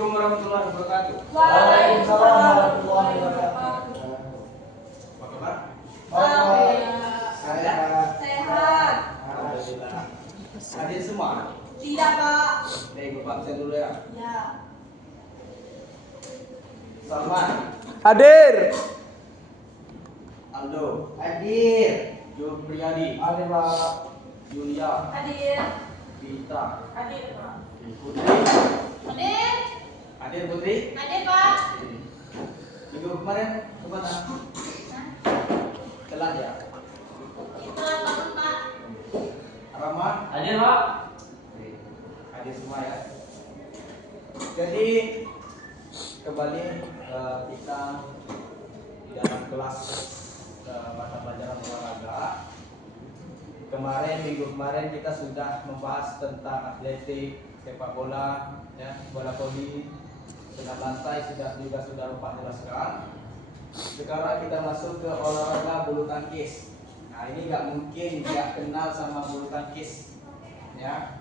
Assalamualaikum warahmatullahi wabarakatuh. Waalaikumsalam warahmatullahi wabarakatuh. Apa kabar? Sehat. Alhamdulillah. Hadir semua? Tidak, Pak. Baik, Bapak absen dulu ya. Ya. Salman, Hadir. Aldo, Hadir. Jupriyadi, Hadir, Pak. Julia, Hadir. Vita, Hadir, Pak. Putri. Hadir. Hadir Putri? Hadir, Pak. Minggu kemarin kemana? Telat ya? Itulah Pak. Rama? Hadir, Pak. Hadir semua ya. Jadi kembali kita di dalam kelas mata pelajaran olahraga. Minggu kemarin kita sudah membahas tentang atletik, sepak bola, ya, bola voli, senam lantai sudah Bapak jelaskan. Sekarang kita masuk ke olahraga bulu tangkis. Nah ini nggak mungkin nggak kenal sama bulu tangkis, ya.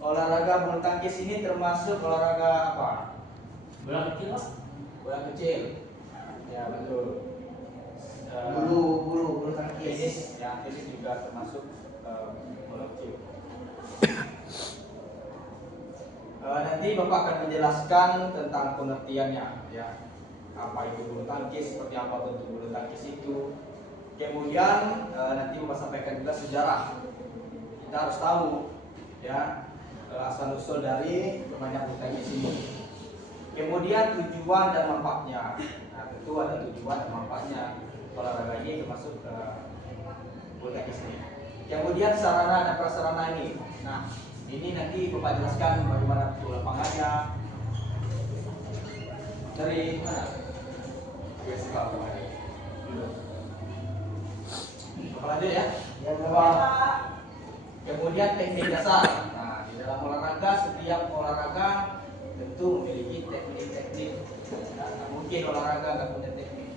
Olahraga bulu tangkis ini termasuk olahraga apa? Bola kecil, Pak. Bola kecil. Ya betul. Bulu Tenis, tangkis. ya tenis juga termasuk bola kecil. Nanti Bapak akan menjelaskan tentang pengertiannya, ya. Apa itu bulu tangkis, seperti apa bentuk bulu tangkis itu. Kemudian nanti Bapak sampaikan juga sejarah. Kita harus tahu, ya, asal usul dari permainan bulu tangkis ini. Kemudian tujuan dan manfaatnya. Nah, tentu ada tujuan dan manfaatnya. Olahraga ini termasuk bulu tangkis ini. Kemudian sarana dan prasarana ini. Nah, ini nanti Bapak jelaskan bagaimana bentuk lapangannya. Dari mana? Jessica kemarin. Bapak lanjut ya. Ya, Pak. Kemudian teknik dasar. Nah, di dalam olahraga, setiap olahraga tentu memiliki teknik-teknik. Nah, mungkin olahraga nggak punya teknik.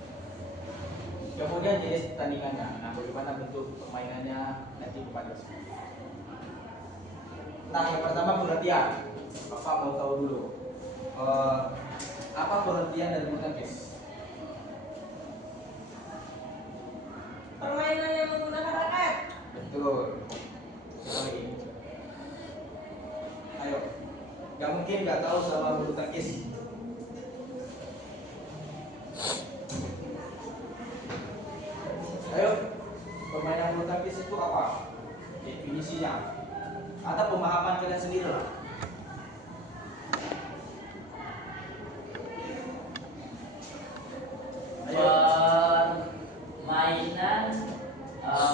Kemudian jenis pertandingannya. Nah, bagaimana bentuk permainannya nanti kepada semua. Nah, yang pertama pengertian. Bapak mau tahu dulu apa pengertian dari bulu tangkis? Permainan yang menggunakan raket. Betul. Lagi. Ayo. Gak mungkin gak tahu sama bulu tangkis. Ayo. Permainan bulu tangkis itu apa? Definisinya. Atau pemahaman kalian sendiri lah. Ayo. Permainan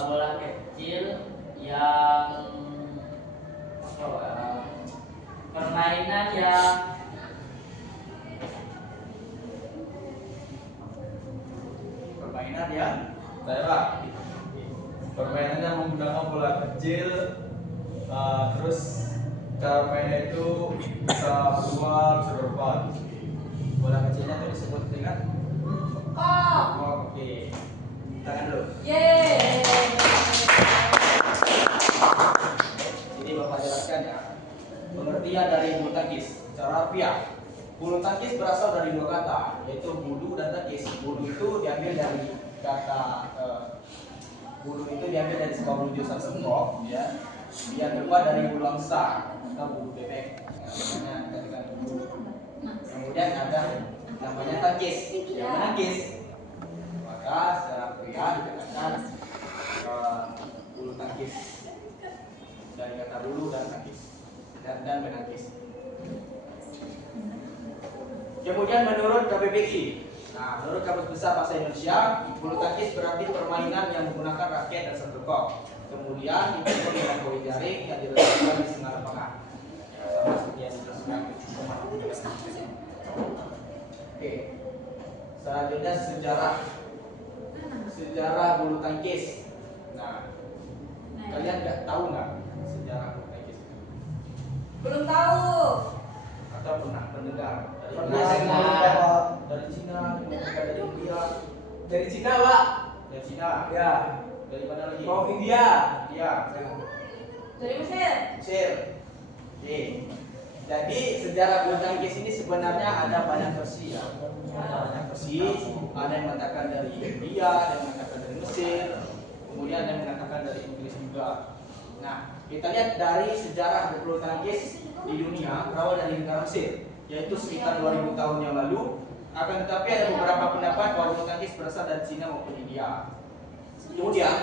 bola kecil yang permainan yang Permainan ya. Saya Pak. Permainannya menggunakan bola kecil, terus cara mainnya itu bisa keluar, bisa depan. Bola kecilnya tadi disebut dengan Oh. oke. Tangan dulu. Yeay. Ini Bapak jelaskan ya. Pengertian dari bulu tangkis secara harfiah. Bulu tangkis berasal dari dua kata, yaitu bulu dan tangkis. Bulu itu diambil dari kata bulu itu diambil dari sebuah bulu jurusan semprot, ya. Yang kedua dari bulu angsa atau bulu bebek. Namanya ketika bulu. Kemudian ada namanya tangkis, yang menangkis. Maka secara harfiah dikatakan bulu tangkis dari kata bulu dan tangkis dan menangkis. Kemudian menurut KBBI, nah menurut Kamus Besar Bahasa Indonesia, bulu tangkis berarti permainan yang menggunakan raket dan shuttlecock. Kemudian dipukul dengan koin jaring yang diletakkan di tengah lapangan. Ya, sama seperti yang dijelaskan. Oke. Selanjutnya sejarah bulu tangkis. Nah, kalian nggak tahu nggak sejarah bulu tangkis itu? Belum tahu. Atau pernah mendengar? Pernah dengar dari Cina, dari India, Dari Cina Pak. dari Cina. Ya. Dari mana lagi? Oh India. India, Dari Mesir. Mesir. Oke. Jadi sejarah bulu tangkis ini sebenarnya ada banyak versi ya. Ada banyak versi. Ada yang mengatakan dari India, ada yang mengatakan dari Mesir, kemudian ada yang mengatakan dari Inggris juga. Nah, kita lihat dari sejarah bulu tangkis di dunia berawal dari negara Mesir, yaitu sekitar 2000 tahun yang lalu. Akan tetapi ada beberapa pendapat bahwa bulu tangkis berasal dari Cina maupun India. Kemudian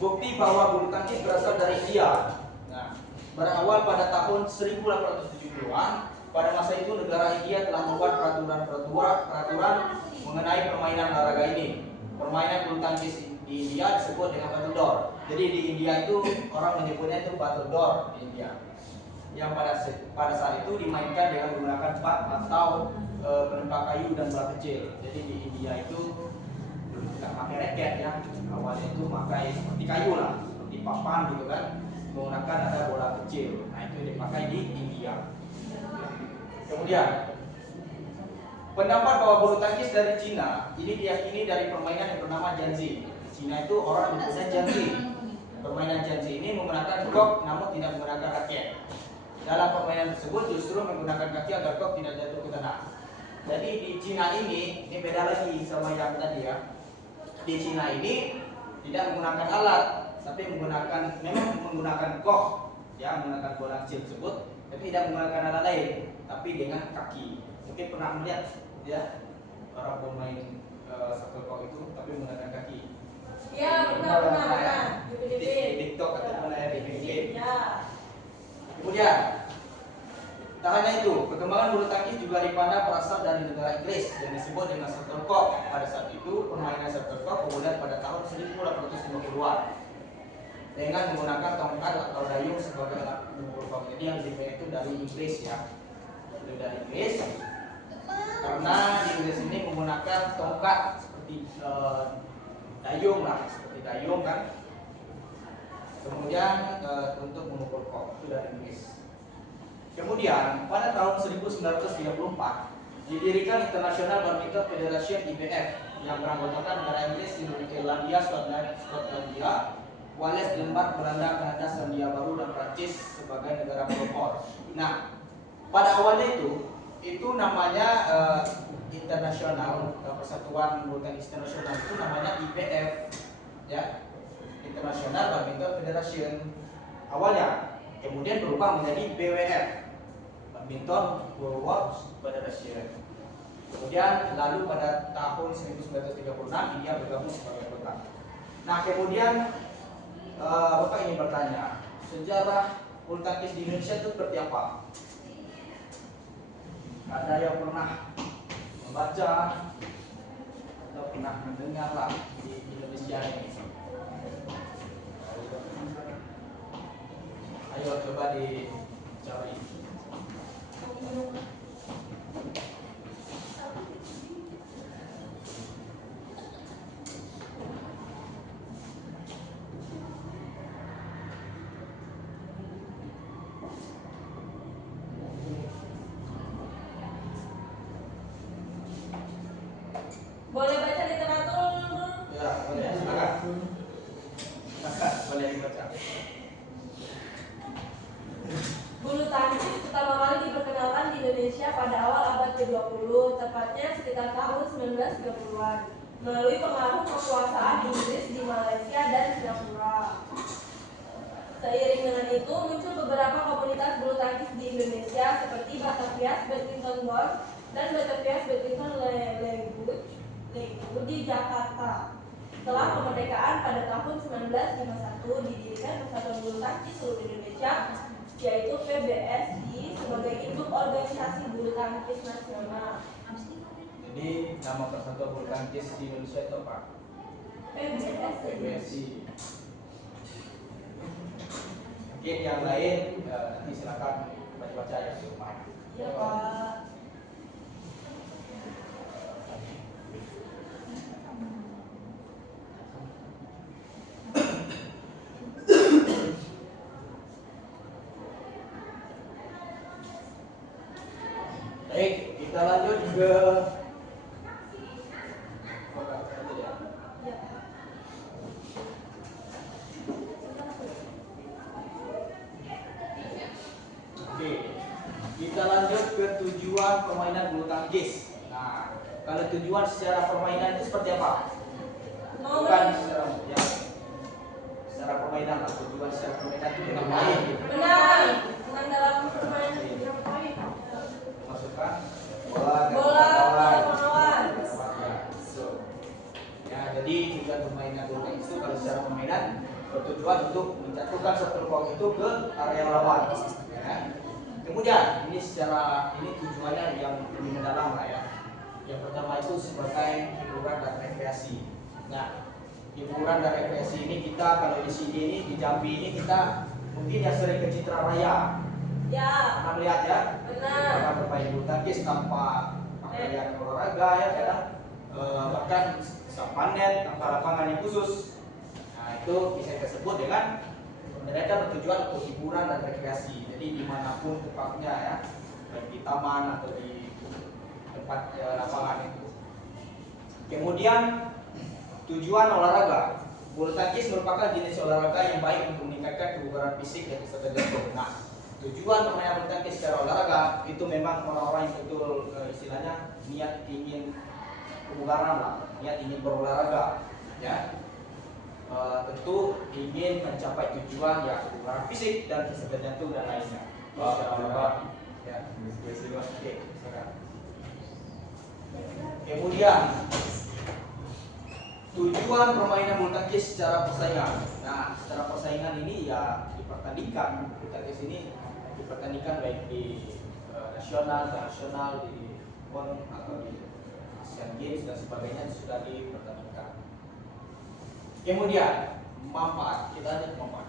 bukti bahwa bulu tangkis berasal dari India. Nah, berawal pada tahun 1870-an. Pada masa itu negara India telah membuat peraturan mengenai permainan olahraga ini. Permainan bulu tangkis di India disebut dengan battle door. Jadi di India itu orang menyebutnya itu battle door di India. Yang pada saat itu dimainkan dengan menggunakan bat atau penempa kayu dan bola kecil. Jadi di India itu tidak pakai raket ya. Awalnya itu pakai seperti kayu lah, seperti papan gitu kan. Menggunakan ada bola kecil. Nah itu dipakai di India. Kemudian pendapat bahwa bulu tangkis dari Cina ini diyakini dari permainan yang bernama Jiangzi. Di Cina itu orang menyebutnya Jiangzi. Permainan Jiangzi ini menggunakan kok namun tidak menggunakan raket. Dalam permainan tersebut justru menggunakan kaki agar kok tidak jatuh ke tanah. Jadi di Cina ini beda lagi sama yang tadi ya. Di Cina ini tidak menggunakan alat, tapi memang menggunakan kok, ya menggunakan bola kecil tersebut, tapi tidak menggunakan alat lain, tapi dengan kaki. Mungkin pernah melihat ya orang pemain shuttlecock itu, tapi menggunakan kaki. Iya, pernah. Di TikTok atau mana ya di video. Iya. Kemudian, tak hanya itu, perkembangan bulu tangkis juga dipandang berasal dari negara Inggris yang disebut dengan shuttlecock. Pada saat itu, permainan shuttlecock kemudian pada tahun 1850-an dengan menggunakan tongkat atau dayung sebagai alat memukul kok. Jadi yang dipakai itu dari Inggris ya, itu dari Inggris. Karena di Inggris ini menggunakan tongkat seperti dayung lah, seperti dayung kan. Kemudian untuk memukul kok itu dari Inggris. Kemudian pada tahun 1934 didirikan International Badminton Federation (IBF) yang beranggotakan negara Inggris, Irlandia, Skotlandia, Wales, Denmark, Belanda, Kanada, Selandia Baru, dan Prancis sebagai negara pelopor. Nah, pada awalnya itu namanya internasional, Persatuan Bulu Tangkis Internasional itu namanya IBF, ya, International Badminton Federation awalnya, kemudian berubah menjadi BWF, Badminton World Federation. Kemudian lalu pada tahun 1936 India bergabung sebagai anggota. Nah, kemudian Bapak ingin bertanya, sejarah bulu tangkis di Indonesia itu seperti apa? Ada yang pernah membaca atau pernah mendengar lah di Indonesia ini? Ayo coba dicari. Boleh baca literatur? Ya, boleh. Silakan. Silakan, boleh dibaca. Bulu tangkis pertama kali diperkenalkan di Indonesia pada awal abad ke-20, tepatnya sekitar tahun 1930-an, melalui pengaruh kekuasaan Inggris di Malaysia dan Singapura. Seiring dengan itu, muncul beberapa komunitas bulu tangkis di Indonesia seperti Batavias Badminton Board dan Batavias Badminton League di Jakarta. Setelah kemerdekaan pada tahun 1951, didirikan Persatuan Bulu Tangkis seluruh Indonesia, yaitu PBSI, sebagai induk organisasi bulu tangkis nasional. Jadi nama Persatuan Bulu Tangkis di Indonesia itu apa? PBSI. Mungkin yang lain nanti silakan baca-baca ya di rumah. Ya, Pak. Baik, kita lanjut ke Oke. ke tujuan permainan bulu tangkis. Nah, kalau tujuan secara permainan itu seperti apa? Bukan secara ya, secara permainan lah. Tujuan secara permainan itu dengan main gitu. Menang. Menang dalam permainan. Masukkan bola ke Bola kawan. ke kawan. Ya, jadi tujuan permainan bulu tangkis itu kalau secara permainan bertujuan untuk menjatuhkan satu blok itu ke area lawan. Ya. Kemudian ini secara ini tujuannya yang lebih mendalam lah ya. Yang pertama itu sebagai hiburan dan rekreasi. Nah, hiburan dan rekreasi ini kita kalau di sini ini di Jambi ini kita mungkin yang sering ke Citra Raya. Ya. Pernah melihat ya? Benar. Bahkan bermain bulu tangkis tanpa pakaian olahraga ya kan? Bahkan sapanet tanpa lapangan yang khusus. Nah, itu bisa kita sebut dengan mereka bertujuan untuk hiburan dan rekreasi. Jadi dimanapun tempatnya ya, baik di taman atau di tempat lapangan itu. Kemudian tujuan olahraga. Bulu tangkis merupakan jenis olahraga yang baik untuk meningkatkan kebugaran fisik dan kesehatan jantung. Nah, tujuan permainan bulu tangkis secara olahraga itu memang orang-orang yang betul istilahnya niat ingin kebugaran lah, niat ingin berolahraga, ya. Tentu ingin mencapai tujuan ya kebugaran fisik dan kesehatan jantung dan lainnya. Secara olahraga. Ya. Oke, silakan. Kemudian tujuan permainan bulu tangkis secara persaingan. Nah, secara persaingan ini ya dipertandingkan. Bulu tangkis ini dipertandingkan baik di nasional, internasional, di PON atau di Asian Games dan sebagainya sudah dipertandingkan. Kemudian manfaat, kita lihat manfaat.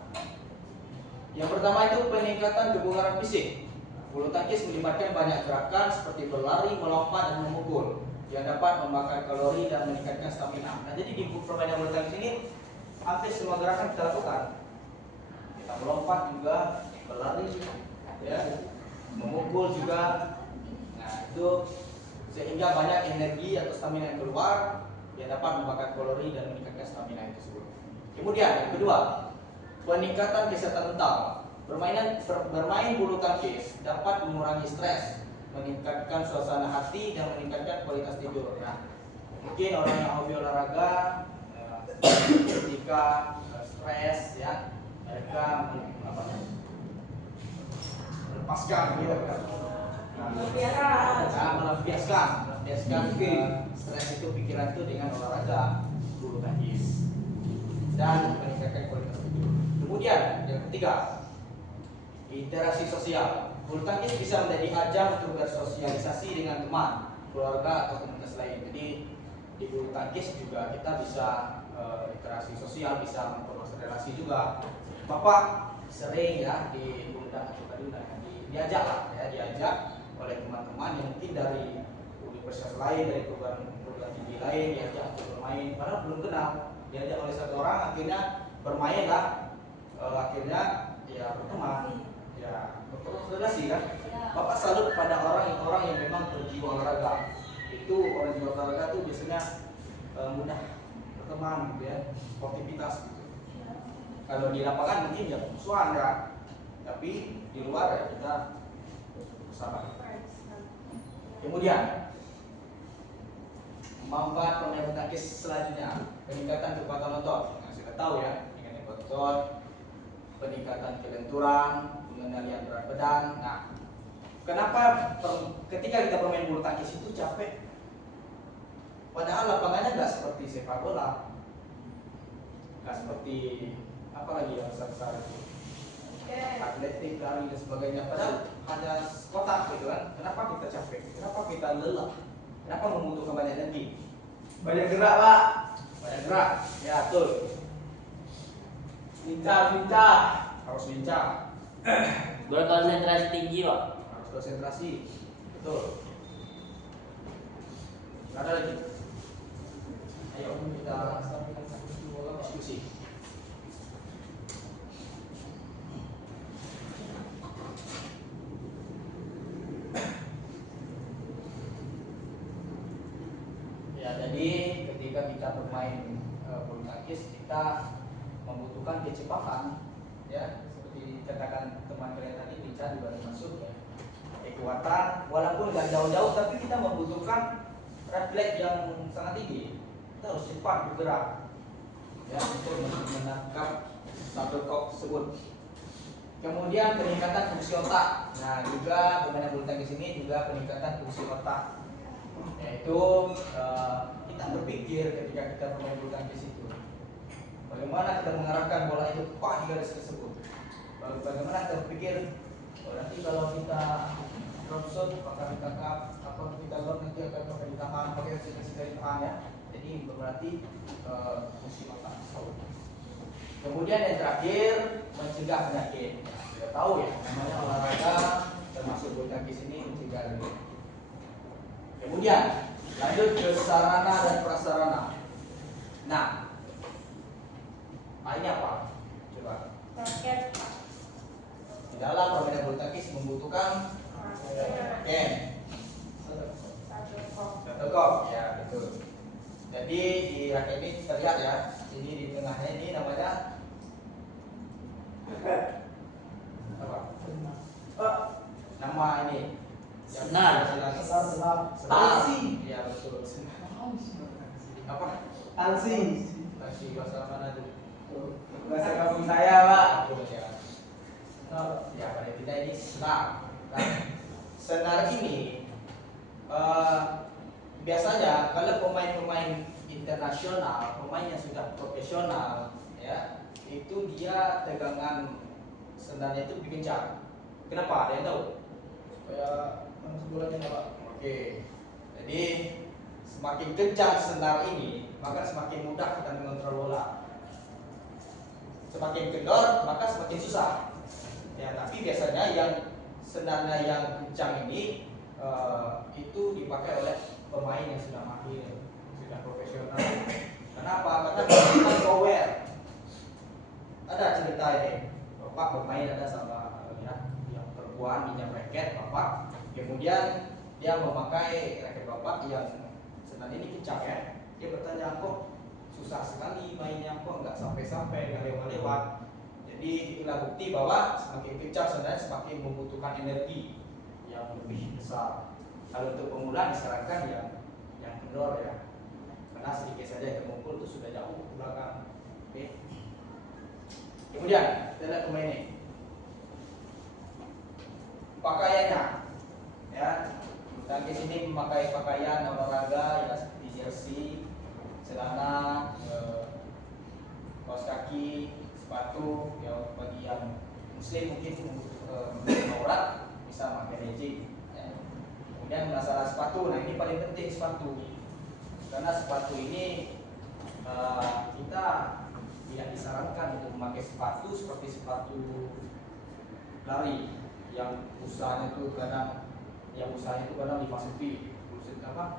Yang pertama itu peningkatan kebugaran fisik. Bulu tangkis melibatkan banyak gerakan seperti berlari, melompat, dan memukul yang dapat membakar kalori dan meningkatkan stamina. Nah, jadi di permainan bulu tangkis ini hampir semua gerakan kita lakukan. Kita melompat juga, berlari juga, ya, memukul juga. Nah, itu sehingga banyak energi atau stamina yang keluar yang dapat membakar kalori dan meningkatkan stamina itu tersebut. Kemudian yang kedua, peningkatan kesehatan mental. Bermain bulu tangkis dapat mengurangi stres, meningkatkan suasana hati dan meningkatkan kualitas tidur. Nah, mungkin orang yang hobi olahraga ketika stres ya mereka melepaskan gitu kan. Melampiaskan stres itu pikiran itu dengan olahraga bulu tangkis dan meningkatkan kualitas tidur. Kemudian yang ketiga, interaksi sosial. Bulu tangkis bisa menjadi ajang untuk bersosialisasi dengan teman, keluarga atau komunitas lain. Jadi di bulu tangkis juga kita bisa interaksi sosial, bisa memperluas relasi juga. Bapak sering ya diundang atau diajak lah ya, diajak oleh teman-teman yang mungkin dari universitas lain, dari perguruan tinggi lain, diajak untuk bermain, padahal belum kenal, diajak oleh satu orang, akhirnya bermain lah, akhirnya ya berteman, ya berkomunikasi kan. Bapak salut pada orang yang memang berjiwa olahraga. Itu orang jiwa olahraga itu biasanya mudah berteman, gitu ya, sportivitas gitu. Kalau di lapangan mungkin ya musuhan ya, tapi di luar ya kita bersama. Kemudian manfaat pemain bulu tangkis selanjutnya, peningkatan kekuatan otot. Nah, sudah tahu ya, peningkatan kekuatan otot, peningkatan kelenturan, pengendalian berat badan. Nah, kenapa ketika kita bermain bulu tangkis itu capek? Padahal lapangannya nggak seperti sepak bola, nggak seperti apa lagi yang besar-besar itu, atletik, lari dan sebagainya. Padahal hanya kotak gitu kan. Kenapa kita capek? Kenapa kita lelah? Kenapa membutuhkan banyak energi? Banyak gerak, Pak. Banyak gerak, ya betul. Lincah. Harus lincah, Berkonsentrasi tinggi, Pak. harus konsentrasi, betul. Nggak ada lagi. Ayo kita diskusi. Ya, jadi ketika kita bermain bulu tangkis kita membutuhkan kecepatan, ya seperti dikatakan teman kalian tadi, lincah juga termasuk ya. kekuatan, walaupun nggak jauh-jauh, tapi kita membutuhkan refleks yang sangat tinggi. Kita harus cepat bergerak, ya, untuk menangkap shuttlecock tersebut. Kemudian peningkatan fungsi otak. Nah, juga pemain bulu tangkis ini juga peningkatan fungsi otak, yaitu kita berpikir ketika kita bermain bulu tangkis itu, bagaimana kita mengarahkan bola itu tepat di garis tersebut. Bagaimana kita berpikir, oh, nanti kalau kita drop shot apakah ditangkap, apa kita lob nanti akan ditahan, pakai sekali tahan, ya. Jadi berarti fungsi otak. Kemudian yang terakhir, mencegah penyakit. Kita tahu ya, namanya olahraga termasuk bulu tangkis ini mencegah penyakit. Kemudian lanjut ke sarana dan prasarana. Nah, ini apa? Coba. Raket. Di dalam permainan bulu tangkis membutuhkan raket, shuttlecock, ya betul. Jadi di raket ini terlihat ya, ini di tengahnya ini namanya apa? Nama ini Senar. Senar. Ya betul. Apa? Tansi. Masih bahasa mana tuh? Bahasa kampung saya, Pak. Betul ya. Ya pada kita ini senar. Nah, senar ini biasanya kalau pemain-pemain internasional, pemain yang sudah profesional, ya, itu dia tegangan senarnya itu lebih kencang. Kenapa? Ada yang tahu? Supaya masuk bolanya, Pak. Oke. Jadi semakin kencang senar ini, maka semakin mudah kita mengontrol bola. Semakin kendor, maka semakin susah. Ya, tapi biasanya yang senarnya yang kencang ini itu dipakai oleh pemain yang sudah mahir, sudah profesional. Kenapa? Karena kita power. Ada cerita ini, bapak bermain ada sama ya, yang perempuan minjam raket bapak, kemudian dia memakai raket bapak yang senar ini kencang ya. Dia bertanya, kok susah sekali mainnya, kok nggak sampai-sampai, nggak lewat-lewat. Jadi inilah bukti bahwa semakin kencang sebenarnya semakin membutuhkan energi yang lebih besar. Kalau untuk pemula disarankan yang kendor ya, karena sedikit saja termukul itu sudah jauh ke belakang. Oke. Kemudian kita lihat pemain ini, pakaiannya, ya. Bulu tangkis ini memakai pakaian olahraga ya seperti jersey, celana, kaos kaki, sepatu. Ya bagi yang muslim mungkin aurat bisa pakai legging. Ya. Kemudian masalah sepatu, nah ini paling penting sepatu, karena sepatu ini kita tidak disarankan untuk memakai sepatu seperti sepatu lari yang usahanya itu kadang 5 cm, 5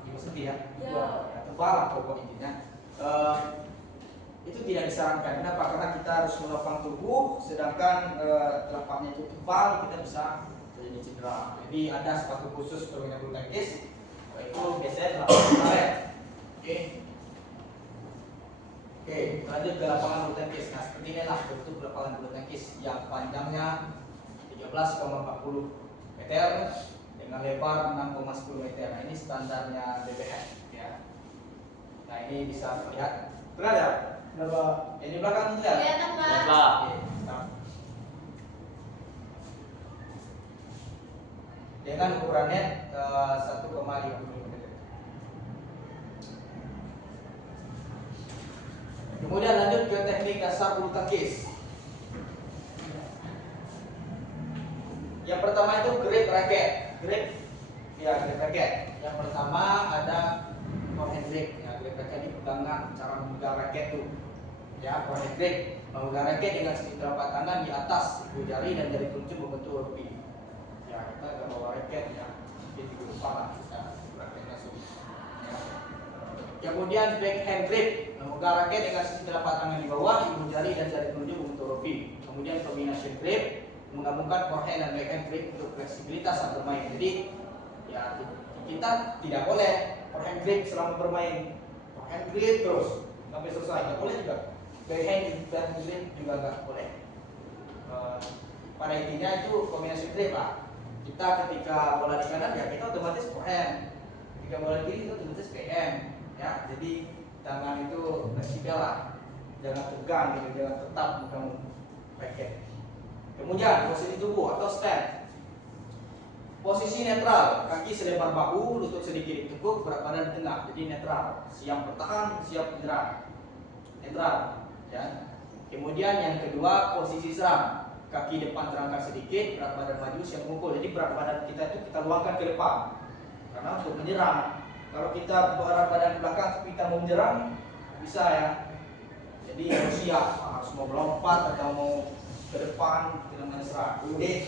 cm ya, Ya. tebal lah pokok intinya. Itu tidak disarankan. Kenapa? Karena kita harus menopang tubuh, sedangkan telapaknya itu tebal, kita bisa terjadi cedera. Jadi ada sepatu khusus permainan bulu tangkis, itu biasanya telapak karet. Oke, lanjut ke lapangan bulu tangkis. Nah, seperti inilah bentuk lapangan bulu tangkis yang panjangnya 13,40 meter dengan lebar 6,10 meter. Nah, ini standarnya BBF ya. Nah, ini bisa terlihat. Terlihat ya? Kenapa? Yang di belakang terlihat? Kelihatan, Pak. Bapak. Oke, nah. Dengan ukurannya 1,50 meter. Kemudian lanjut ke teknik dasar bulu tangkis. Yang pertama itu grip raket. Grip raket. Yang pertama ada forehand grip. Ya, grip raket ini pegangan cara memegang raket tuh. Ya, forehand grip, memegang raket dengan telapak tangan di atas ibu jari dan jari telunjuk membentuk roti. Ya, kita akan bawa raket ya. Jadi lupa lah kita raket langsung. Ya. Kemudian backhand grip, memegang raket dengan telapak tangan di bawah, ibu jari dan jari telunjuk membentuk roti. Kemudian combination grip, menggabungkan forehand dan backhand grip untuk fleksibilitas saat bermain. Jadi ya kita tidak boleh forehand grip selama bermain, forehand grip terus sampai selesai, tidak boleh juga. Backhand grip juga nggak boleh. Pada intinya itu combination grip lah. Kita ketika bola di kanan ya kita otomatis forehand. Ketika bola di kiri itu otomatis PM. Ya, jadi tangan itu fleksibel lah. Jangan tegang gitu, jangan tetap kamu racket. Kemudian posisi tubuh atau stand. Posisi netral, kaki selebar bahu, lutut sedikit ditekuk, berat badan di tengah, jadi netral. Siap bertahan, siap menyerang. Netral, ya. Kemudian yang kedua posisi serang, kaki depan terangkat sedikit, berat badan maju, siap memukul. Jadi berat badan kita itu kita luangkan ke depan, karena untuk menyerang. Kalau kita berat badan ke belakang, kita mau menyerang, bisa ya. Jadi harus siap, harus mau melompat atau mau ke depan, tidak menyerang. Oke.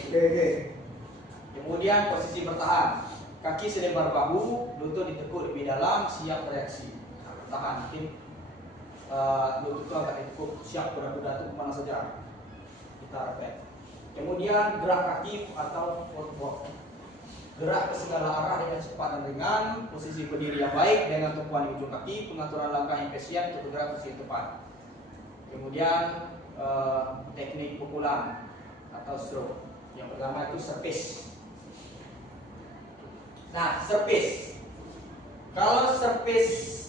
Kemudian posisi bertahan, kaki selebar bahu, lutut ditekuk lebih dalam, siap bereaksi. Nah, bertahan, mungkin lutut itu agak ditekuk, siap beradu-adu kemana saja. Kita repeat. Kemudian gerak kaki atau footwork, gerak ke segala arah dengan cepat dan ringan, posisi berdiri yang baik dengan tumpuan di ujung kaki, pengaturan langkah yang efisien untuk bergerak posisi tepat. Kemudian teknik pukulan atau stroke. Yang pertama itu service. Nah, service. Kalau service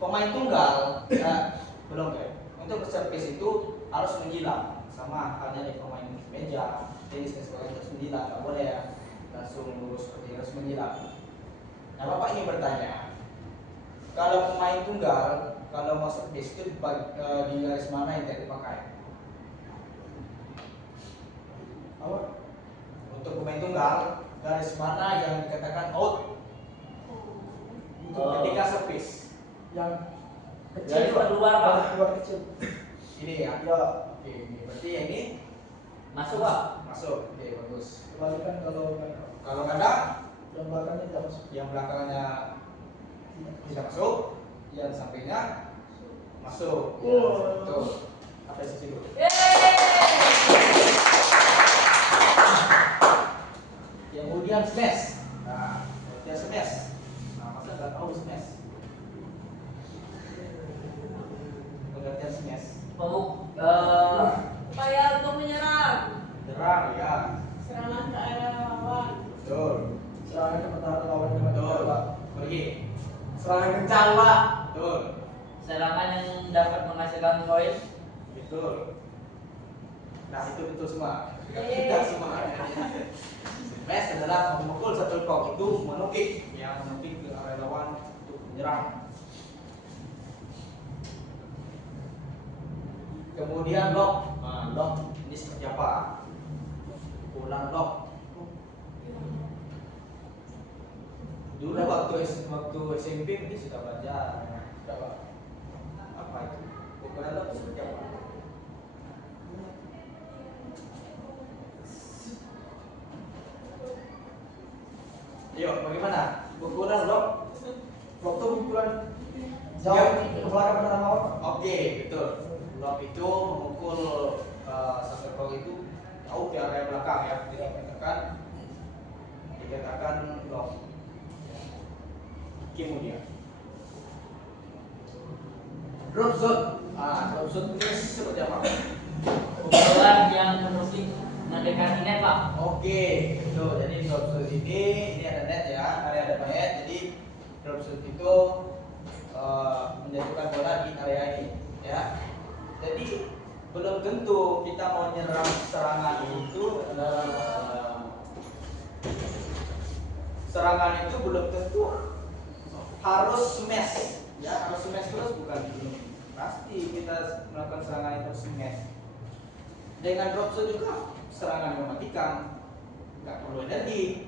pemain tunggal, ya belum ya. Untuk service itu harus menjilat, sama halnya di pemain meja, tenis dan sebagainya harus menjilat. Nggak boleh ya langsung lurus seperti harus menjilat. Nah, Bapak ingin bertanya, kalau pemain tunggal, kalau mau service itu di garis mana yang tidak dipakai? Apa? Untuk pemain tunggal, garis mana yang dikatakan out untuk ketika service? Yang Garis keluar, Pak. Keluar kecil. Ini ya. Ya, Oke, ini berarti yang ini Masuk, Pak. masuk. Oke, bagus. kebalikan kalau Kalau nggak ada, yang belakangnya tidak masuk. yang belakangnya tidak masuk, yang sampingnya masuk. Ya, betul. Apresiasi dulu. Kemudian smash. Nah, kemudian smash. Nah, masa nggak tahu smash? Pengertian smash. Upaya untuk menyerang, Nyerang, ya. serangan ke area lawan. Betul. Serangan ke pertahanan lawan dengan Betul. Pak. Pergi. Serangan kencang, Pak. Betul. Serangan yang dapat menghasilkan poin. Betul. Nah, itu betul semua. Yeay. Tidak semua. Smash adalah memukul satu kok itu menukik, yang menukik ke area lawan untuk menyerang. Kemudian lock. Nah, lock ini seperti apa? Pukulan lock. Dulu waktu SMP ini sudah belajar. Sudah apa itu? Pukulan lock seperti apa? Ayo, bagaimana? Pukulan lock. Waktu pukulan jauh ke belakang pertahanan lawan, Pak. Oke, betul. Lock itu memukul satu kok itu jauh ke area belakang ya. Jadi dikatakan lock. Kemudian drop zone. Drop zone ini seperti apa? Pukulan yang menukik mendekati net, Pak. Oke, betul. Jadi drop zone ini ada net ya, area ada net. Jadi drop zone itu menjatuhkan bola di area ini, ya. Jadi belum tentu kita mau nyerang serangan itu serangan itu belum tentu harus smash, ya harus smash terus bukan gitu. Pasti kita melakukan serangan itu harus smash. Dengan drop zone juga serangan mematikan, nggak perlu energi.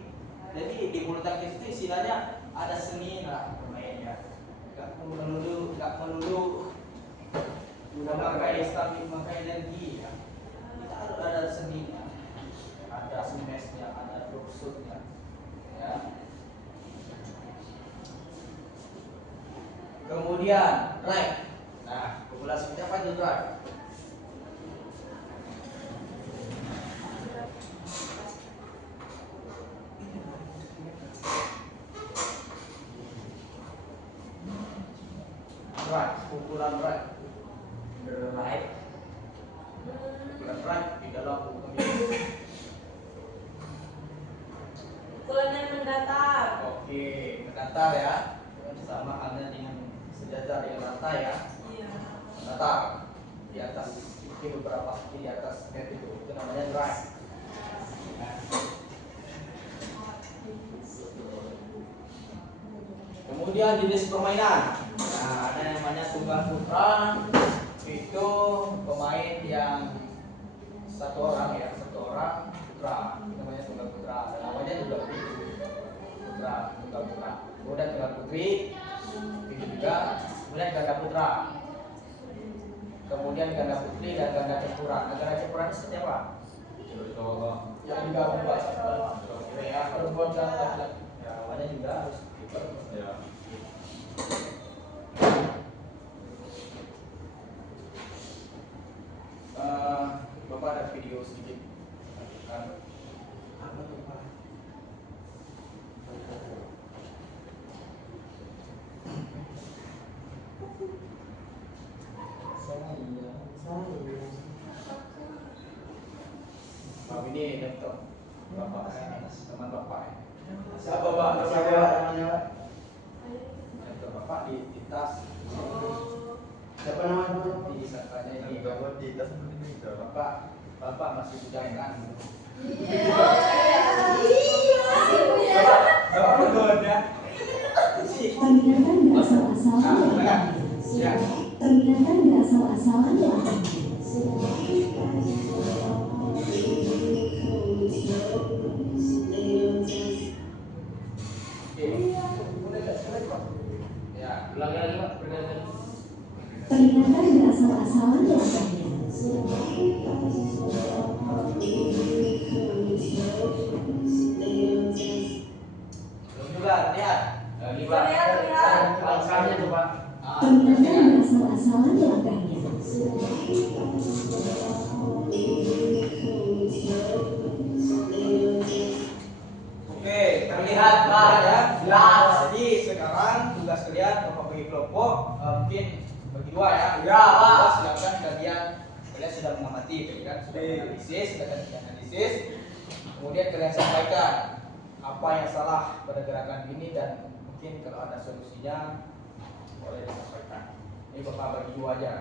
Jadi di bulu tangkis itu istilahnya ada seni lah bermainnya. Nggak melulu memakai stamina, memakai energi ya. Kita harus ada seninya, ada smashnya, ada drop shotnya, ya. Kemudian drive. Nah, pukulan seperti apa itu drive? Drive, pukulan drive. Drive. Pukulan drive di dalam hukum ini. Oke, mendatar ya. Sama halnya dengan sejajar dengan rata ya. Iya. Mendatar di atas, mungkin beberapa kaki di atas net itu namanya dry. Nah. Kemudian jenis permainan. Nah, ada yang namanya tunggal putra. Itu pemain yang satu orang ya, satu orang putra. Itu namanya tunggal putra. Dan namanya juga putra, tunggal putra. Kemudian tunggal putri. Itu juga. Kemudian ganda putra. Kemudian ganda putri dan ganda campuran. Nah, ganda campuran itu seperti apa? Yang digabung Pak. Ya, perempuan dan laki-laki. Ya, namanya juga harus kiper. Ya. Bapak ada video sedikit. Apa tuh Pak? Maaf ini laptop Bapak saya, teman Bapak ya. Siapa Bapak? Siapa namanya? Laptop Bapak di tas. Siapa namanya? Di sakanya ini. Bapak masih bujangan. Bapak bergoda. Ternyata nggak asal-asalan ya. Ya. Ternyata nggak asal-asalan ya. Ya, ulangi lagi Pak, bergantian. Ternyata nggak asal-asalan ya. Belum juga, lihat. Lagi Pak. Lihat. Langkahnya tuh Pak. Ternyata nggak asal-asalan langkahnya. Oke, terlihat Pak ya. Jelas. Jadi sekarang tugas kalian Bapak bagi kelompok mungkin bagi dua ya. Ya Pak. Silakan kalian sudah mengamati, tadi kan sudah analisis, Kemudian kalian sampaikan apa yang salah pada gerakan ini dan mungkin kalau ada solusinya boleh disampaikan. Ini Bapak bagi dua aja.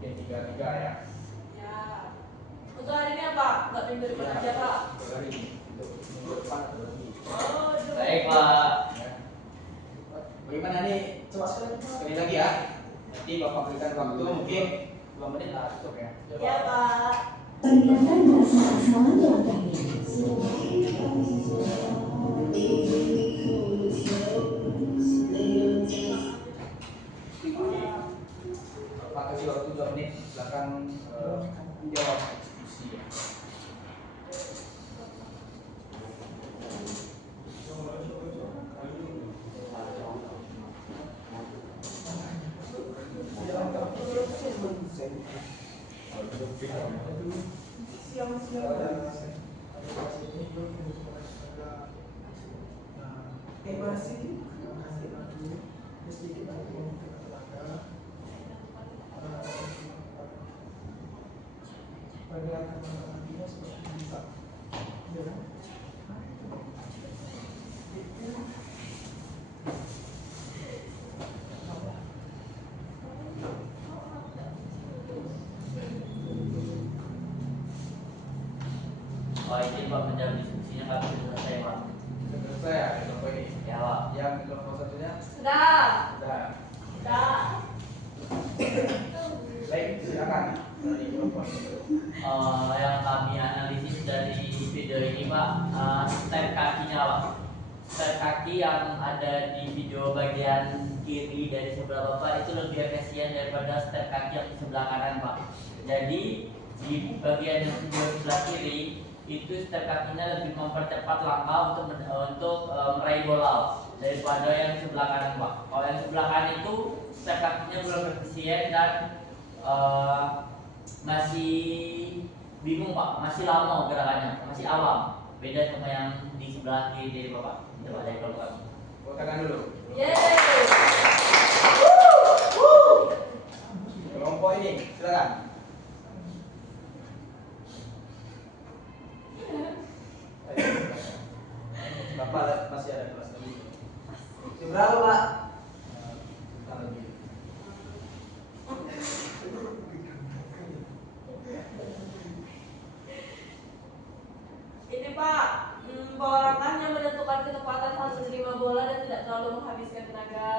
Oke, tiga ya. Ya. Untuk hari ini apa? Nggak minggu depan aja Pak. Untuk hari ini, untuk minggu depan atau lagi. Oh, Baik Pak. Ya. Bagaimana nih? Coba sekali lagi ya. Nanti Bapak berikan waktu mungkin 2 menit lah cukup ya. Ya Pak. Ternyata nggak asal-asalan langkahnya. Bapak kasih waktu 2 menit. Silakan jawab diskusi ya. Oh ini Pak menjawab diskusinya kami sudah selesai Pak. Sudah selesai ya kelompok ini. Ya Pak. Yang kelompok satunya Sudah. sudah. Sudah. Baik, silakan dari kelompok ini. Yang kami analisis dari video ini Pak, step kakinya Pak. Step kaki yang ada di video bagian kiri dari sebelah Bapak itu lebih efisien daripada step kaki yang di sebelah kanan Pak. Jadi di bagian yang sebelah kiri itu step kakinya lebih mempercepat langkah untuk meraih bola daripada yang sebelah kanan Pak. Kalau yang sebelah kanan itu step kakinya belum efisien dan masih bingung Pak, masih lama gerakannya, masih awam. Beda sama yang di sebelah kiri dari Bapak. Coba dari kelompok. Tepuk tangan dulu. Yeay. Kelompok ini, silakan. Bapak masih ada Berapa, Pak? Bentar lagi. Ini Pak, pengarahan yang menentukan ketepatan saat menerima bola dan tidak terlalu menghabiskan tenaga.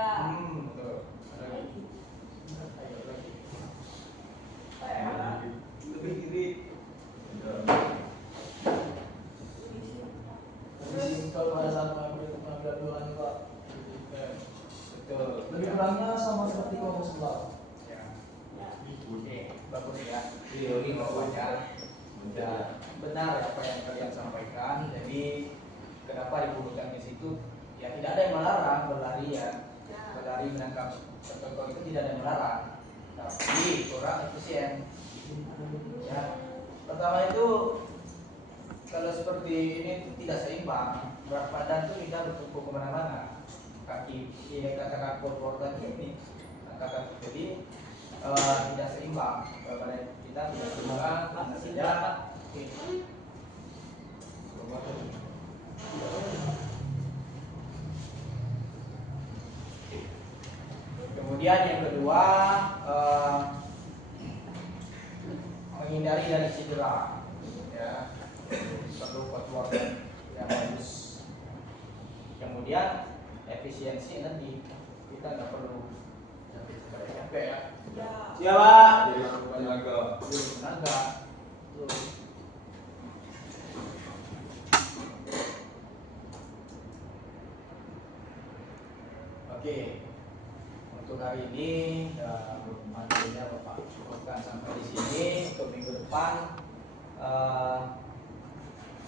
Betul. Ada lagi. Ayo lagi. Lebih kiri. Lebih simpel pada saat mengambil bola nih, Pak. Betul. Lebih kurangnya sama seperti kelompok sebelah. Ya. Ya. Bagus ya. Teori bahwanya benar apa yang kalian sampaikan. Jadi kenapa di bulu tangkis itu ya tidak ada yang melarang berlari ya. Berlari menangkap tertentu itu tidak ada yang melarang. Tapi kurang efisien. Ya. Pertama itu kalau seperti ini itu tidak seimbang. Berat badan itu tidak bertumpu kemana-mana. Kaki ini katakan core tadi ini kaki jadi tidak seimbang. Badan kita tidak seimbang. Masih Ya. berapa? Kemudian yang kedua menghindari dari cedera, ya perlu footwork yang bagus. Kemudian efisiensi energi kita nggak perlu capek ya. Ya. Siapa? Tenaga. Tuh. Oke, untuk hari ini materinya Bapak cukupkan sampai di sini. Untuk minggu depan,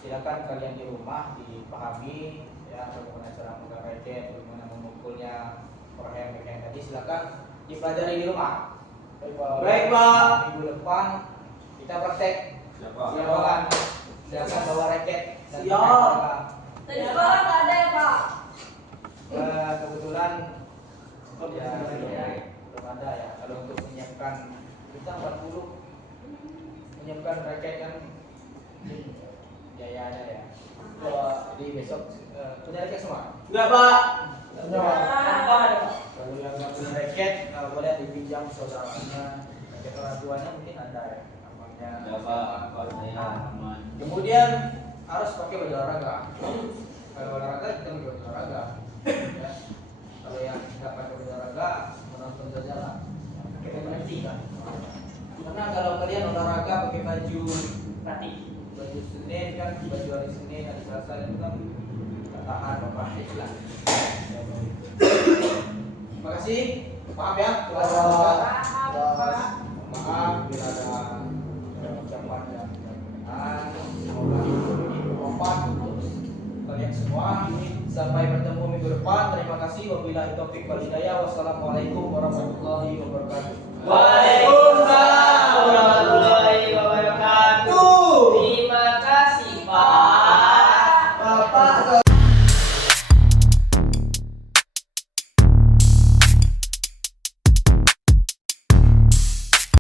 silakan kalian di rumah dipahami ya bagaimana cara memegang racket, bagaimana memukulnya, forehand, backhand tadi silakan dipelajari di rumah. Baik Pak, minggu depan kita praktek. Siapa kan? Silakan bawa racket dan Siap. kita Tadi sekolah nggak ada ya Pak? kebetulan ya, belum ada ya. Kalau untuk menyiapkan kita 40 menyiapkan raket kan biaya ada ya. Jadi besok punya raket semua. Enggak, Pak. Punya Pak. Apa ada? Kalau yang nggak punya raket boleh dipinjam saudaranya. Raket orang tuanya mungkin ada ya. Namanya. Kemudian harus pakai baju olahraga. Kalau olahraga kita pakai baju olahraga. Ya. Kalau yang nggak pakai baju olahraga menonton saja lah. Pakai baju kan. Karena kalau kalian olahraga pakai baju Berarti baju Senin kan baju hari Senin hari Selasa itu kan nggak tahan bapak lah. Terima kasih. Maaf ya. Maaf bila ada ucapan yang berkenan. Semoga ini bermanfaat untuk kalian semua. Sampai bertemu minggu depan. Terima kasih. Wabillahi taufik wal hidayah. Wassalamualaikum warahmatullahi wabarakatuh. Waalaikumsalam.